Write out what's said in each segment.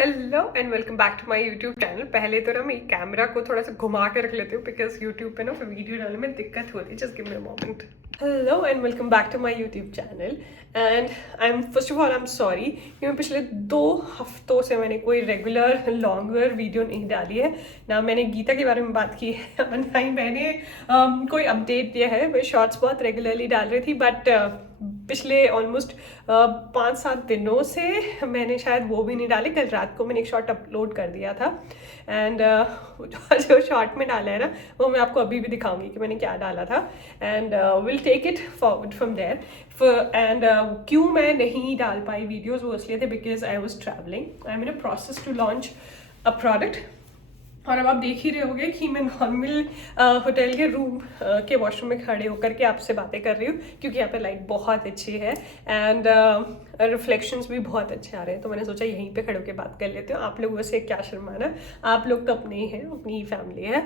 Hello and welcome back to my YouTube channel. पहले तो ना मैं कैमरा को थोड़ा सा घुमा के रख लेती हूँ बिकॉज यूट्यूब पे ना फिर वीडियो डालने में दिक्कत होती है। Just give me a moment. Hello and welcome back to my YouTube channel and first of all I am sorry कि मैं पिछले 2 हफ्तों से मैंने कोई रेगुलर लॉन्गर वीडियो नहीं डाली है। ना मैंने गीता के बारे में बात की है और ना ही मैंने कोई अपडेट दिया है। मैं शॉर्ट्स बहुत रेगुलरली डाल रही थी बट पिछले ऑलमोस्ट 5-7 दिनों से मैंने शायद वो भी नहीं डाले। कल रात को मैंने एक शॉर्ट अपलोड कर दिया था एंड जो शॉर्ट में डाला है ना वो मैं आपको अभी भी दिखाऊंगी कि मैंने क्या डाला था and will take it forward from there. And क्यों मैं नहीं डाल पाई वीडियोज़ वो इसलिए थे because I was travelling. I am in a process to launch a product और अब आप देख ही रहे होगे कि मैं नॉर्मल होटल के रूम के वॉशरूम में खड़े होकर के आपसे बातें कर रही हूँ क्योंकि यहाँ पे लाइट बहुत अच्छी है एंड रिफ्लेक्शंस भी बहुत अच्छे आ रहे हैं। तो मैंने सोचा यहीं पे खड़े होकर बात कर लेते हो। आप लोग वैसे क्या शर्माना, आप लोग तो अपने ही हैं, अपनी ही फैमिली है।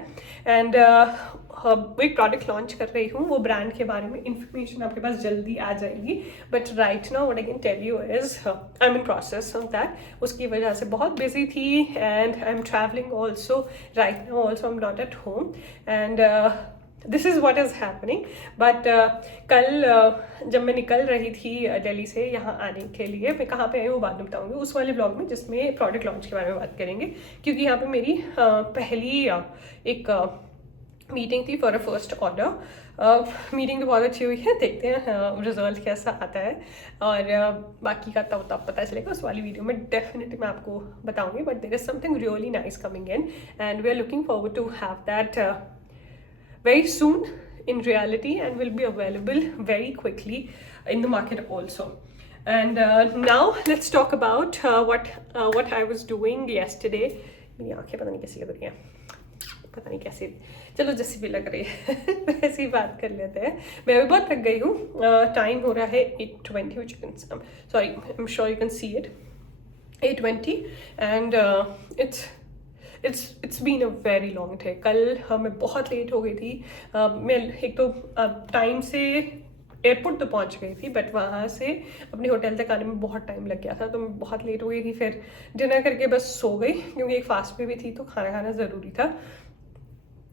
एंड एक प्रोडक्ट लॉन्च कर रही हूँ, वो ब्रांड के बारे में इंफॉर्मेशन आपके पास जल्दी आ जाएगी but right now what I can tell you is I am in process of that. उसकी वजह से बहुत बिजी थी and I am travelling also right now. Also I'm not at home and this is what is happening but कल जब मैं निकल रही थी दिल्ली से यहाँ आने के लिए, मैं कहाँ पे आई वो बाद में बताऊँगी उस वाले ब्लॉग में जिसमें प्रोडक्ट लॉन्च के बारे में बात करेंगे क्योंकि यहाँ पे मेरी पहली एक मीटिंग थी for a first order. Meeting तो बहुत अच्छी हुई है, देखते हैं रिजल्ट कैसा आता है और बाकी का तब पता चलेगा। उस वाली वीडियो में डेफिनेटली मैं आपको बताऊंगी but there is something really nice coming in and we are looking forward to have that very soon in reality and will be available very quickly in the market also. And now let's talk about what I was doing yesterday. मेरी आंखें पता नहीं कैसी लग रही हैं, पता नहीं कैसी, चलो जैसी भी लग रही है वैसे ही बात कर लेते हैं। मैं अभी बहुत थक गई हूँ। टाइम हो रहा है 8:20 which you can sorry I'm sure you can see it 8:20 and it's been a very long day. कल मैं बहुत लेट हो गई थी। मैं एक तो टाइम से एयरपोर्ट तो पहुंच गई थी बट वहाँ से अपने होटल तक आने में बहुत टाइम लग गया था तो मैं बहुत लेट हो गई थी। फिर डिनर करके बस सो गई क्योंकि एक फास्ट पे भी थी तो खाना खाना ज़रूरी था।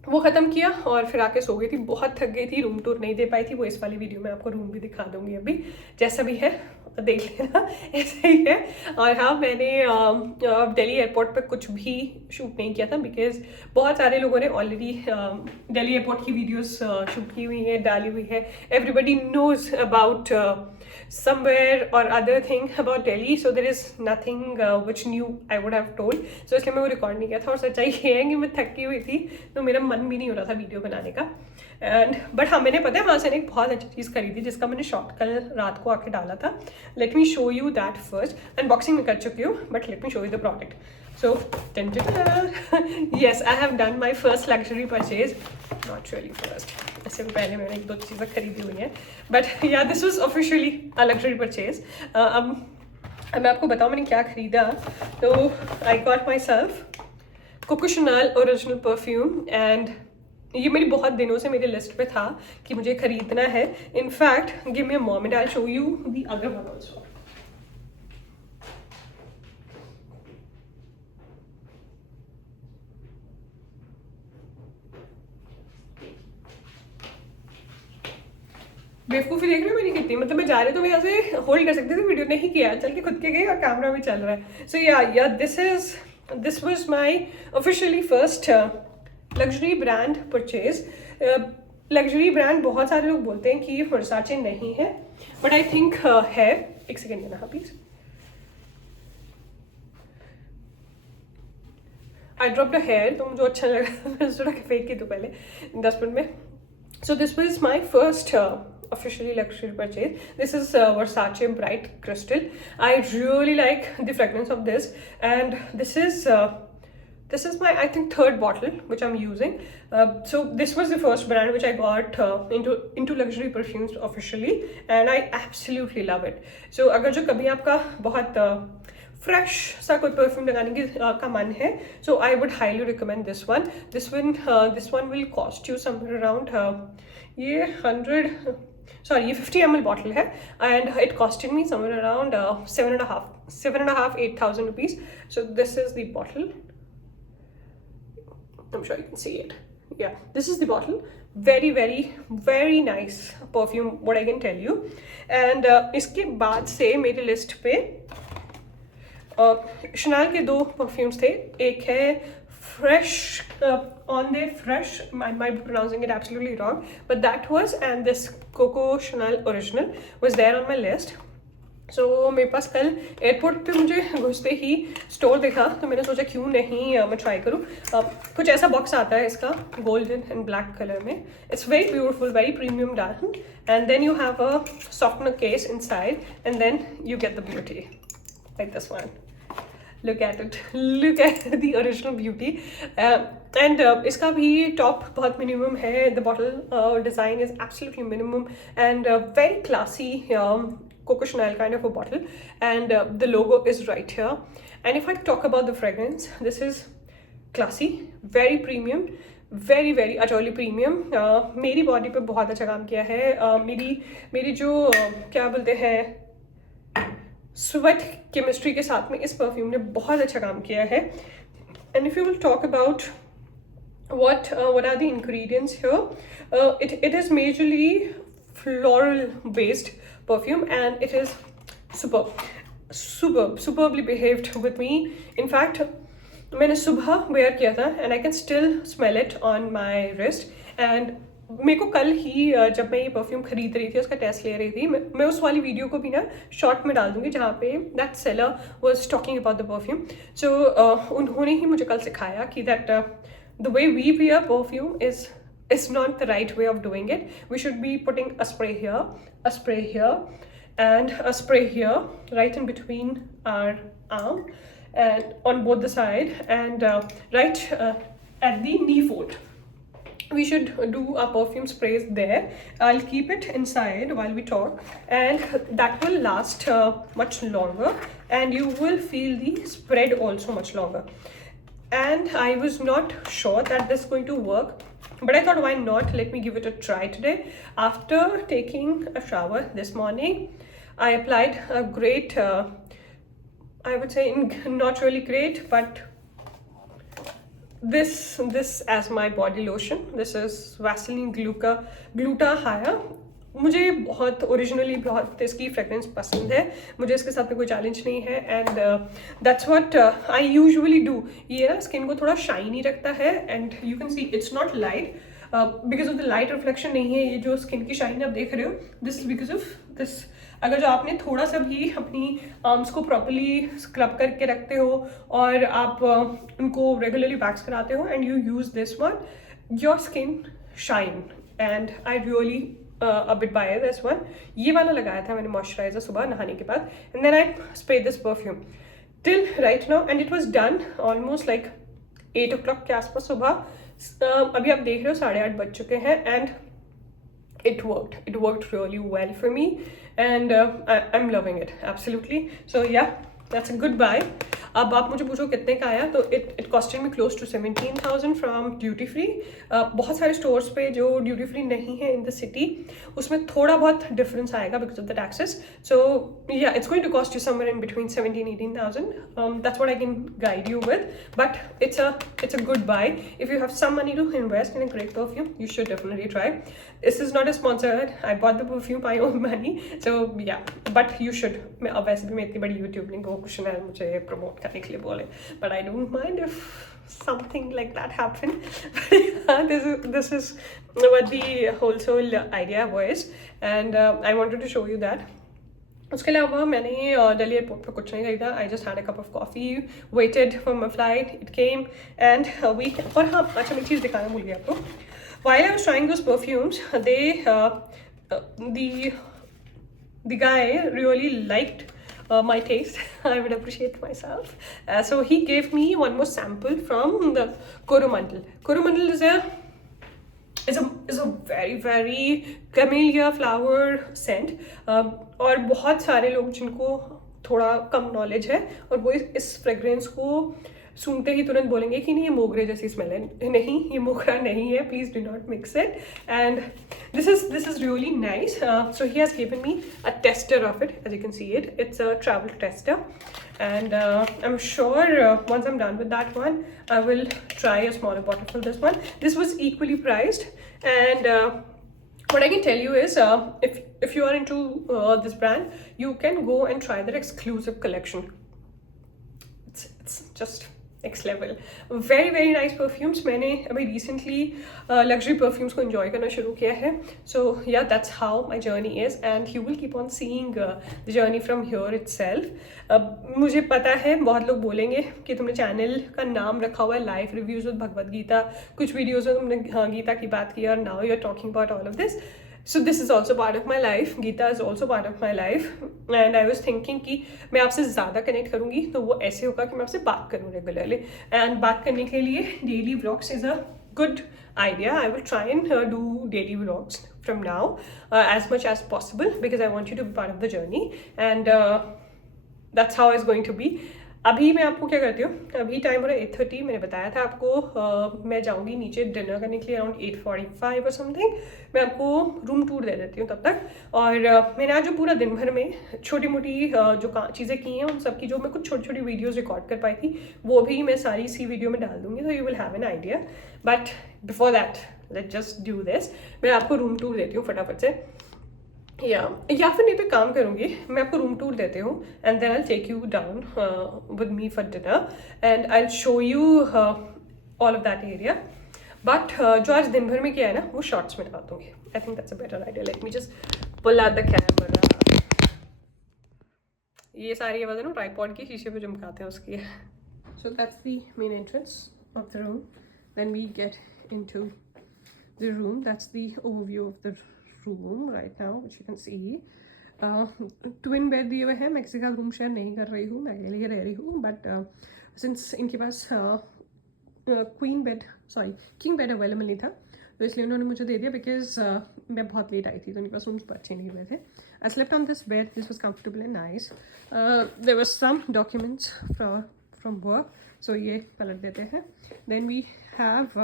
वो ख़त्म किया और फिर आके सो गई थी, बहुत थक गई थी। रूम टूर नहीं दे पाई थी, वो इस वाली वीडियो में आपको रूम भी दिखा दूंगी अभी, जैसा भी है देख लेना ऐसा ही है। और हाँ, मैंने दिल्ली एयरपोर्ट पे कुछ भी शूट नहीं किया था बिकॉज बहुत सारे लोगों ने ऑलरेडी दिल्ली एयरपोर्ट की वीडियोस शूट की हुई है, डाली हुई है। Everybody knows about somewhere or other thing about Delhi, so there is nothing which new I would have told, so इसलिए मैं वो रिकॉर्ड नहीं किया था। और सच्चाई ये है कि मैं थकी हुई थी तो मेरा मन भी नहीं हो रहा था वीडियो बनाने का एंड बट हाँ, मैंने पता है वहाँ से एक बहुत अच्छी चीज़ खरीदी जिसका मैंने शॉर्ट कल रात को आके डाला था। Late me show you that first. Unboxing में कर चुकी हूँ but let me show you the product. So, yes, I have done my first luxury purchase. Not really first. इससे पहले मैंने 1-2 चीज़ें खरीदी हुई हैं but yeah, this was officially a luxury purchase. अब मैं आपको बताऊँ मैंने क्या खरीदा। तो I got myself Coco Chanel original perfume and ये मेरी बहुत दिनों से मेरे लिस्ट पे था कि मुझे खरीदना है। In fact, give me a moment, I'll show you the other one also. बेवकूफ़ी देख रहे हो मेरी कितनी, मतलब मैं जा रही तो मैं यहाँ से होल्ड कर सकती थी, वीडियो नहीं किया, चल के खुद के गई और कैमरा भी चल रहा है। सो या this was my officially first luxury brand purchase. Luxury brand बहुत सारे लोग बोलते हैं कि ये वर्साचे नहीं है बट आई थिंक है। एक सेकेंड देना please. I drop the hair तो मुझे अच्छा लगा मैंने सोचा कि फेंक की तो पहले 10 मिनट में। So this was my first officially luxury purchase. This is Versace Bright Crystal. I really like the fragrance of this and this is my I think 3rd bottle which I'm using. So this was the first brand which I got into luxury perfumes officially and I absolutely love it. So अगर जो कभी आपका बहुत फ्रेश सा कोई परफ्यूम लगाने की का मन है so I would highly recommend this one. This one will cost you somewhere around ये 100 सॉरी ये 50 ml बॉटल है and it costed me somewhere around 7,500 rupees. So this is the bottle. I'm sure you can see it. Yeah, this is the bottle. Very very very nice perfume, what I can tell you. And इसके बाद से मेरी लिस्ट पे शनाल के 2 परफ्यूम्स थे. एक है fresh on the fresh, I might be pronouncing it absolutely wrong, but that was, and this Coco Chanel original was there on my list. So मेरे पास कल एयरपोर्ट पे मुझे घुसते ही स्टोर देखा तो मैंने सोचा क्यों नहीं मैं ट्राई करूँ. कुछ ऐसा बॉक्स आता है इसका गोल्डन एंड ब्लैक कलर में. It's very beautiful, very premium dark, and then you have a softener case inside and then you get the beauty like this one. Look at it, look at the original beauty. And इसका भी टॉप बहुत मिनिमम है. The bottle design is absolutely minimum and very classy, Coco Chanel kind of a bottle, and the logo is right here. And if I talk about the fragrance, this is classy, very premium, very very utterly premium. मेरी बॉडी पे बहुत अच्छा काम किया है. मेरी जो क्या बोलते हैं स्वेट केमिस्ट्री के साथ में इस परफ्यूम ने बहुत अच्छा काम किया है. And if you will talk about what are the ingredients here, it is majorly floral based perfume and it is superbly behaved with me. In fact मैंने सुबह वेयर किया था and I can still smell it on my wrist. And मेरे को कल ही जब मैं ये परफ्यूम खरीद रही थी उसका टेस्ट ले रही थी, मैं उस वाली वीडियो को भी ना शॉर्ट में डाल दूंगी जहाँ पे that seller was talking about the perfume. So उन्होंने ही मुझे कल सिखाया कि that the way we wear perfume is not the right way of doing it. We should be putting a spray here, a spray here, and a spray here, right in between our arm and on both the side, and right at the knee fold. We should do our perfume sprays there. I'll keep it inside while we talk, and that will last much longer, and you will feel the spread also much longer. And I was not sure that this is going to work, but I thought why not, let me give it a try today. After taking a shower this morning, I applied a great I would say not really great, but this as my body lotion. This is Vaseline Gluta Hya. मुझे बहुत ओरिजिनली बहुत इसकी फ्रेगरेंस पसंद है. मुझे इसके साथ में कोई चैलेंज नहीं है and that's what I usually do. ये ना स्किन को थोड़ा शाइनी रखता है and you can see it's not light because of the light reflection नहीं है. ये जो स्किन की शाइन आप देख रहे हो this is because of this. अगर जो आपने थोड़ा सा भी अपनी आर्म्स को प्रॉपरली स्क्रब करके रखते हो और आप उनको रेगुलरली वैक्स कराते हो and you use this one, your skin shine. And I really a bit by this one. ये वाला लगाया था मैंने मॉइस्चराइजर सुबह नहाने के बाद, and then I sprayed this perfume till right now, and it was done almost like 8 o'clock के आसपास सुबह. अभी आप देख रहे हो 8:30 बज चुके हैं and it worked really well for me, and I'm loving it absolutely. So yeah, that's a good buy. अब आप मुझे पूछो कितने का आया, तो it costed me close to 17,000 from duty free. बहुत सारे स्टोर्स पे जो ड्यूटी फ्री नहीं है इन द सिटी उसमें थोड़ा बहुत डिफरेंस आएगा because of the taxes. So yeah it's going to cost you somewhere in between 17,000-18,000. That's what I can guide you with, but it's a good buy. If you have some money to invest in a great perfume you should definitely try. This is not a sponsored. I bought the perfume by own money. So yeah, but you should. मैं अब वैसे भी मैं इतनी बड़ी YouTube नहीं Coco Chanel मुझे प्रमोट करने के लिए बोले, but I don't mind if something like that happened. This is what the whole idea was, and I wanted to show you that. उसके अलावा मैंने दिल्ली एयरपोर्ट पर कुछ नहीं खरीदा. I just had a cup of coffee, waited for my flight, it came and we. और हाँ, अच्छा मैं चीज़ दिखाना भूल गया आपको. While I was trying those perfumes, the guy really liked my taste. I would appreciate myself. So he gave me one more sample from the Coromandel. Coromandel is a very very camellia flower scent. और बहुत सारे लोग जिनको थोड़ा कम नॉलेज है और वो इस फ्रेगरेंस को सूंघते ही तुरंत बोलेंगे कि नहीं ये मोगरे जैसी स्मेल है। नहीं, ये मोगरा नहीं है, please do not mix it. And this is really nice. So he has given me a tester of it, as you can see it. It's a travel tester, and I'm sure once I'm done with that one, I will try a smaller bottle for this one. This was equally priced, and what I can tell you is if you are into this brand, you can go and try their exclusive collection. It's just next level. Very nice perfumes. मैंने अभी recently luxury perfumes को enjoy करना शुरू किया है. So yeah, that's how my journey is, and you will keep on seeing the journey from here itself. मुझे पता है बहुत लोग बोलेंगे कि तुमने चैनल का नाम रखा हुआ है life reviews with Bhagavad Gita, कुछ वीडियोज में तुमने गीता की बात की और now you are talking about all of this. So this is also part of my life. Geeta is also part of my life, and I was thinking कि मैं आपसे ज़्यादा कनेक्ट करूँगी तो वो ऐसे होगा कि मैं आपसे बात करूँ रेगुलरली, एंड बात करने के लिए daily vlogs is a good idea. I will try and do daily vlogs from now as much as possible, because I want you to be part of the journey, and that's how it's going to be. अभी मैं आपको क्या करती हूँ, अभी टाइम हो रहा है 8:30. मैंने बताया था आपको मैं जाऊँगी नीचे डिनर करने के लिए अराउंड 8:45 और समथिंग. मैं आपको रूम टूर दे देती हूँ तब तक. और मैंने आज जो पूरा दिन भर में छोटी मोटी जो चीज़ें की हैं उन सब की जो मैं कुछ छोटी छोटी वीडियोज़ रिकॉर्ड कर पाई थी वो भी मैं सारी इसी वीडियो में डाल दूँगी, तो you will have an idea. But before that let's just do this. मैं आपको रूम टूर देती हूँ फटाफट से, या फिर नहीं तो काम करूँगी, मैं आपको रूम टूर देती हूँ, and then I take you down with me for dinner, and I show you all of that area. But जो आज दिन भर में किया है ना वो शॉर्ट्स में डाल दूँगी. I think that's a better idea. Let me just pull out the camera. ये सारी आवाज़ है ना ट्राइपॉड की शीशे पे चमकाते हैं उसकी. So that's the main entrance of the room. Then we get into the room. That's the overview of the room right now, which you can see. Twin bed दिए हुए हैं. मैं किसी का रूम शेयर नहीं कर रही हूँ, मैं अकेले ही रह रही हूँ. बट सिंस इनके पास किंग बेड अवेलेबल नहीं था तो इसलिए उन्होंने मुझे दे दिया, बिकॉज मैं बहुत लेट आई थी तो उनके पास रूम्स अच्छे नहीं हुए थे. I slept on this bed. This was comfortable and nice. There was some documents from work, so ये पलट देते हैं. देन वी हैव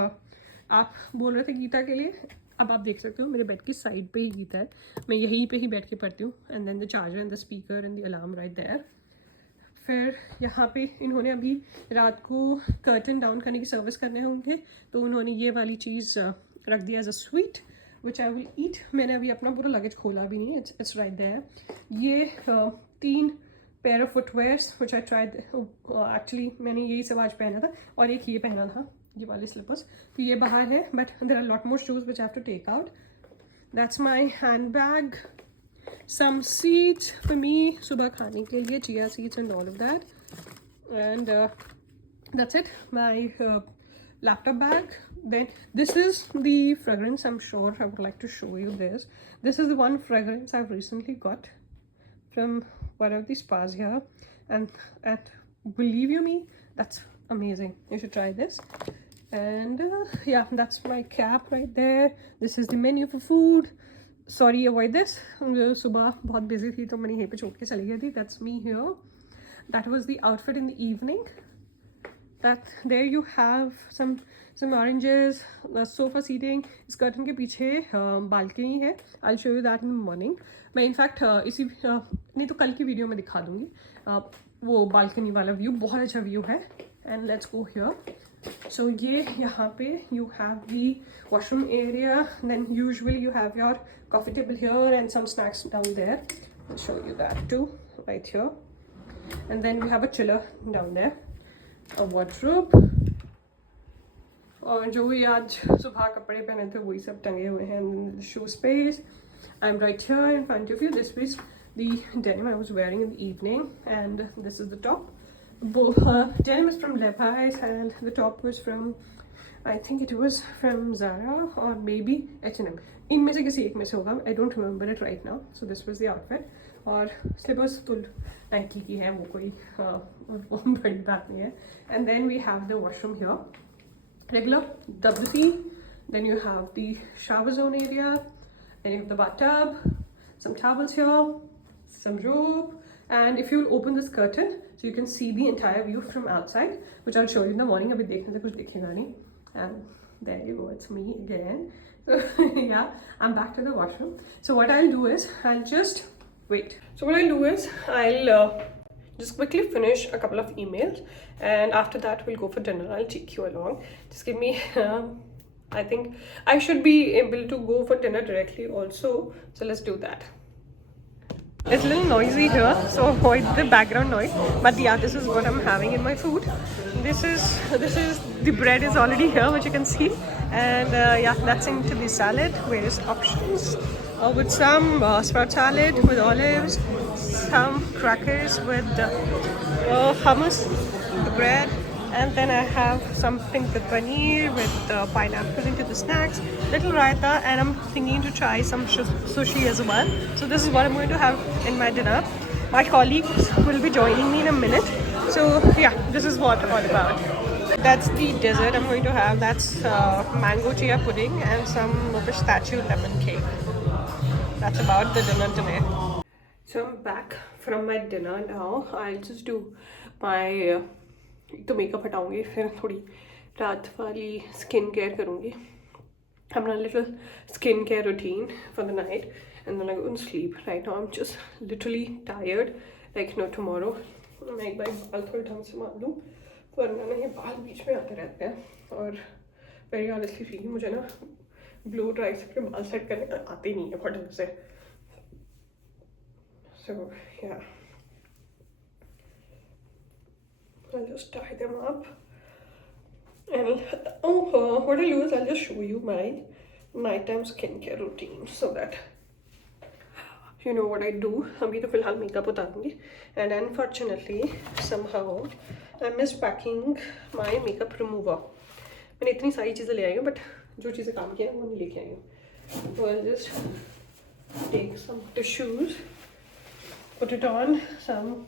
आप बोल रहे थे गीता के लिए, अब आप देख सकते हो मेरे बेड की साइड पे ही गीता है. मैं यहीं पे ही बैठ के पढ़ती हूँ. And then the charger and the speaker and the alarm right there. फिर यहाँ पे इन्होंने अभी रात को कर्टन डाउन करने की सर्विस करने होंगे तो उन्होंने ये वाली चीज़ रख दिया as a sweet which I will eat. मैंने अभी अपना पूरा लगेज खोला भी नहीं है. It's right there. ये 3 pair of footwears which I tried. Actually मैंने यही सब आज पहना था और एक ये पहना था, ये वाले स्लीपर्स. तो ये बाहर है, but there are lot more shoes which I have to take out. That's my hand bag. Some seeds for me सुबह खाने के लिए, chia seeds and all of that. And that's it. My laptop bag. Then this is the fragrance. I'm sure I would like to show you this. This is the one fragrance I've recently got from one of the spas here, and believe you me, that's amazing. You should try this. And yeah, that's my cap right there. This is the menu for food. Sorry, avoid this. सुबह बहुत busy थी तो मैंने यहीं पे छोड़ के चली गई थी. That's me here. That was the outfit in the evening. That there you have some oranges, sofa seating. इस कर्टन के पीछे बालकनी है. I'll show you that in the morning. मैं इनफैक्ट इसी नहीं तो कल की वीडियो में दिखा दूँगी वो बालकनी वाला व्यू. बहुत अच्छा व्यू है. And let's go here. So ये यहाँ पे you have the washroom area. Then usually you have your coffee table here and some snacks down there. I'll show you that too right here. And then we have a chiller down there. A wardrobe. और जो भी आज सुबह कपड़े पहने थे वही सब टंगे हुए हैं. Shoe space. I'm right here in front of you. This was the denim I was wearing in the evening, and this is the top. Denim is from Levi's, and the top was from, I think it was from Zara or maybe H&M. इनमें से किसी एक में से होगा. I don't remember it right now. So this was the outfit. और स्लीपर्स तो नाइकी की है, वो कोई बड़ी बात नहीं है. And then we have the washroom here. Regular WC. Then you have the shower zone area. Then you have the bathtub. Some towels here. Some robe. And if you'll open this curtain, so you can see the entire view from outside, which I'll show you in the morning. Abhi dekhne se kuch dikhega nahi. And there you go, it's me again. So yeah, I'm back to the washroom. So what I'll do is I'll just wait. So what I'll do is I'll just quickly finish a couple of emails, and after that we'll go for dinner. I'll take you along. Just give me I think I should be able to go for dinner directly also, so let's do that. It's a little noisy here, so avoid the background noise. But yeah, this is what I'm having in my food. This is the bread is already here, which you can see, and yeah, that's into the salad. Various options with some sprout salad with olives, some crackers with hummus, the bread, and then I have something with paneer with pineapple into the snacks, little raita, and I'm thinking to try some sushi as well. So this is what I'm going to have in my dinner. My colleagues will be joining me in a minute. So yeah, this is what all about. That's the dessert I'm going to have. That's mango chia pudding and some pistachio lemon cake. That's about the dinner today. So I'm back from my dinner now. I'll just do my तो मेकअप हटाऊंगी, फिर थोड़ी रात वाली skin care करूँगी. I'm on a little skincare routine for the night, and then I go and sleep. Right now I'm just literally tired like no tomorrow. मैं एक बार बाल थोड़े ढंग से मान लूँ, वरना ना ये बाल बीच में आते रहते हैं. और वेरी ऑनेस्टली फीलिंग मुझे ना ब्लो ड्राई से अपने बाल सेट करने आते ही नहीं है ढंग से. So yeah, I'll just tie them up. And what I'll do is I'll just show you my nighttime skincare routine so that you know what I do. अभी तो फिलहाल मेकअप उतारूंगी. And unfortunately somehow I missed packing my makeup remover. मैंने इतनी सारी चीज़ें ले आई हूँ, but जो चीज़ें काम की हैं वो नहीं लेके आई हूँ. So I'll just take some tissues, put it on some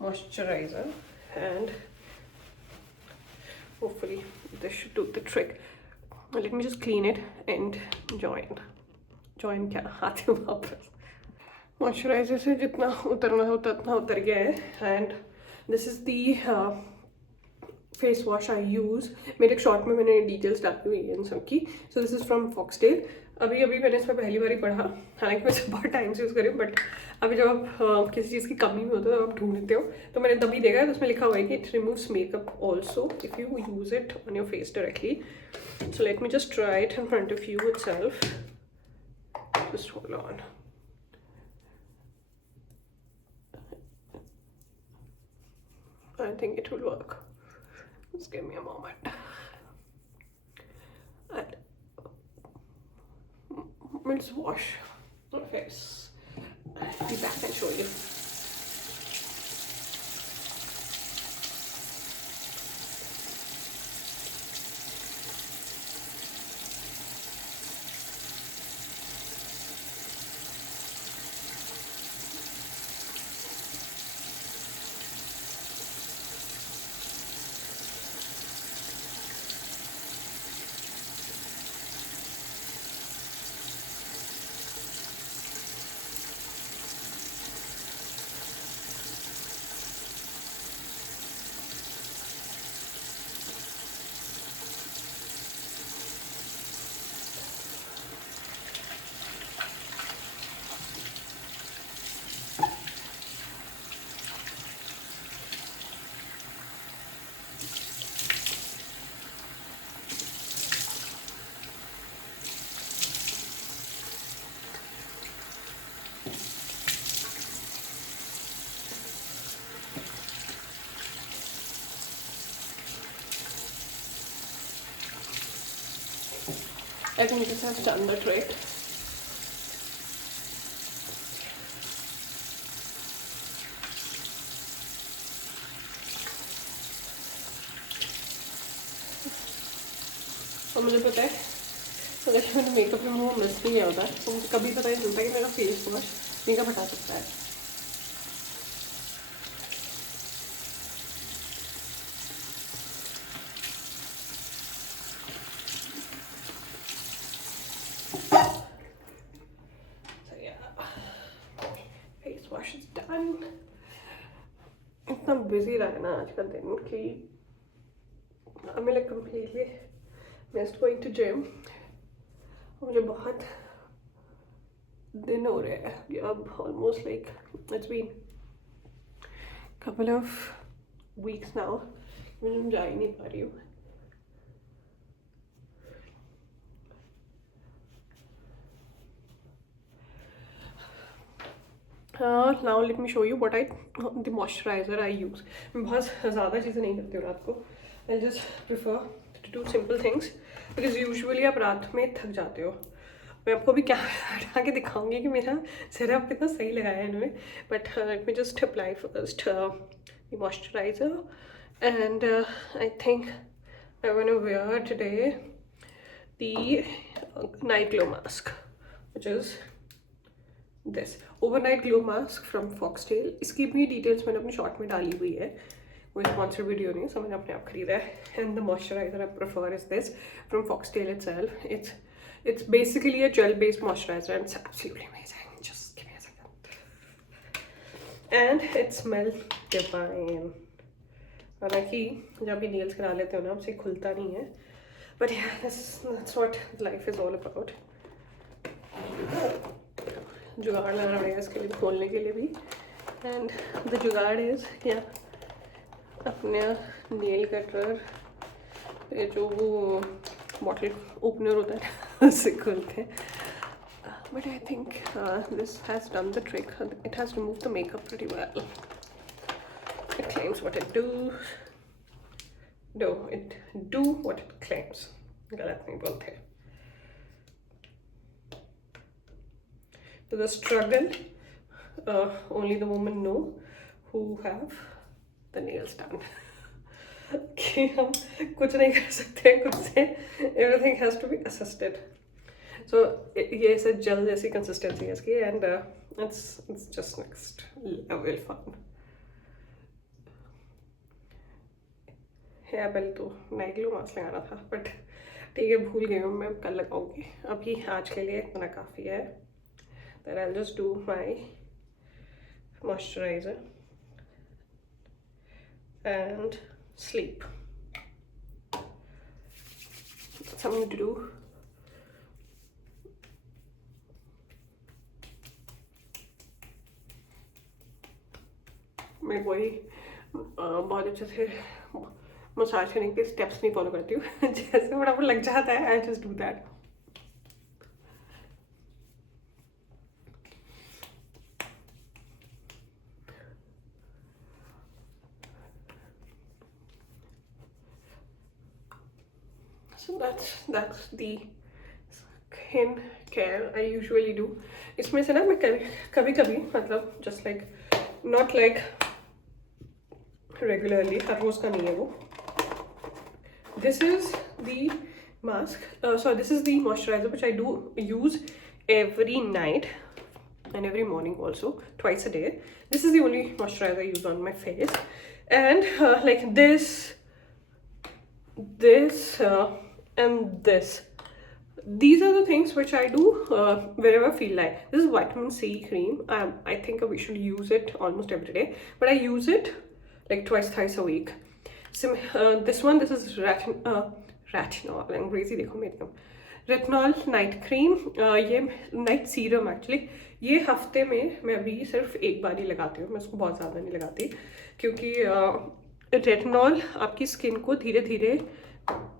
moisturizer, and hopefully this should do the trick. Let me just clean it and join क्या आती हूँ वापस. Moisturizer से जितना उतरना है उतना उतर गया है. And this is the face wash I use. मेरे एक शॉर्ट में मैंने डिटेल्स डाली हुई है इन सब की. So this is from Foxtail. अभी मैंने इसमें पहली बार ही पढ़ा, हालांकि मैं इसे बहुत टाइम से यूज़ करी हूँ, बट अभी जब आप किसी चीज़ की कमी में होता है तो आप ढूंढते हो, तो मैंने तभी देखा है. तो उसमें लिखा हुआ है कि it removes makeup also if you use it on your face directly. So let me just try it in front of you itself. Just hold on. I think it will work. Just give me a moment. And let's wash my face. I'll be back and show you. I think this has done the trick. और मुझे पता है अगर मैंने makeup remover miss भी किया होता है तो मुझे कभी पता नहीं चलता कि मेरा फेस वॉश मेकअप हटा सकता है. है ना आज का दिन कि I am like completely missed going to gym. मुझे बहुत दिन हो रहे हैं अब, almost like it's been couple of weeks now, मैं जा ही नहीं पा रही हूँ। Now let me show you what the moisturiser I use. मैं बहुत ज़्यादा चीज़ें नहीं करती हूँ रात को, I just prefer to do simple things because usually आप रात में थक जाते हो। मैं आपको भी क्या हटा के दिखाऊंगी कि मेरा सिरप कितना सही लगाया है इन्होंने, but let me just apply first the moisturiser and I think I want to wear today the night glow mask which is this overnight glow mask from Foxtail. इसकी भी डिटेल्स मैंने अपने शॉर्ट में डाली हुई है, कोई स्पॉन्सर वीडियो नहीं, सब मैंने अपने आप खरीदा है। And the moisturiser I prefer is this from foxtail itself. It's basically a gel-based moisturizer and it's absolutely amazing. Just give me a second. And it smells divine. हालांकि जब भी nails करा लेते हो ना आपसे खुलता नहीं है, but yeah, that's what life is all about. जुगाड़ लगाना पड़ेगा इसके लिए, खोलने के लिए भी। And the जुगाड़ is क्या अपने nail cutter ये जो वो बॉटल ओपनर होता है उससे खोलते हैं। But I think this has done the trick, it has remove the makeup pretty well. It claims what it do what it claims, गलत नहीं बोलते। तो the struggle only the women know who have the nails done कि हम कुछ नहीं कर सकते खुद से, everything has to be assisted. So ये ऐसे जेल जैसी कंसिस्टेंसी है इसकी and it's just next level fun है। पहले तो नाइट ग्लो मास्क लगाना था बट ठीक है भूल गई हूँ, मैं कल लगाऊंगी। अभी आज के लिए इतना काफ़ी है। That I just do my moisturiser and sleep. That's something to do. मैं कोई बहुत अच्छे से मसाज करने के स्टेप्स नहीं फॉलो करती हूँ जैसे फटाफट लग जाता है I just do that. So that's the skin care I usually do. इसमें से ना मैं कभी कभी मतलब just like not like regularly, हर रोज का नहीं है वो। This is the mask, so this is the moisturizer which I do use every night and every morning also, twice a day. This is the only moisturizer I use on my face, and like this and this, these are the things which I do wherever I feel like. This is vitamin C cream. I think we should use it almost every day, but I use it like thrice a week. This one, this is retinol, अंग्रेजी देखो मेरी retinol night cream, ये night serum actually. ये हफ्ते में मैं अभी सिर्फ एक बार ही लगाती हूँ, मैं उसको बहुत ज़्यादा नहीं लगाती क्योंकि रेटिनॉल आपकी स्किन को धीरे धीरे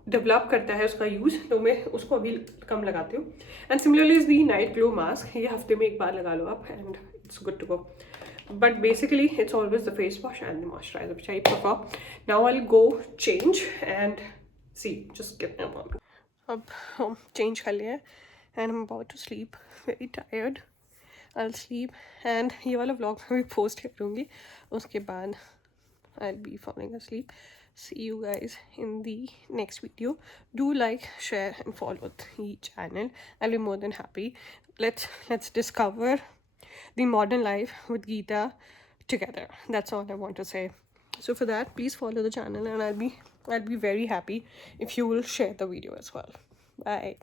डेवलप करता है उसका यूज़, तो मैं उसको अभी कम लगाती हूँ। And similarly is the night glow mask, ये हफ्ते में एक बार लगा लो आप and it's good to go. But basically it's always the face wash and the moisturizer which I prefer. Now I'll go change and see, just give me a moment. अब हम change कर लिया and I'm about to sleep, very tired. I'll sleep and ये वाला vlog मैं भी post करूँगी, उसके बाद I'll be falling asleep. See you guys in the next video. Do like, share and follow the channel. I'll be more than happy. Let's discover the modern life with Geeta together. That's all I want to say. So for that, please follow the channel and I'll be very happy if you will share the video as well. Bye.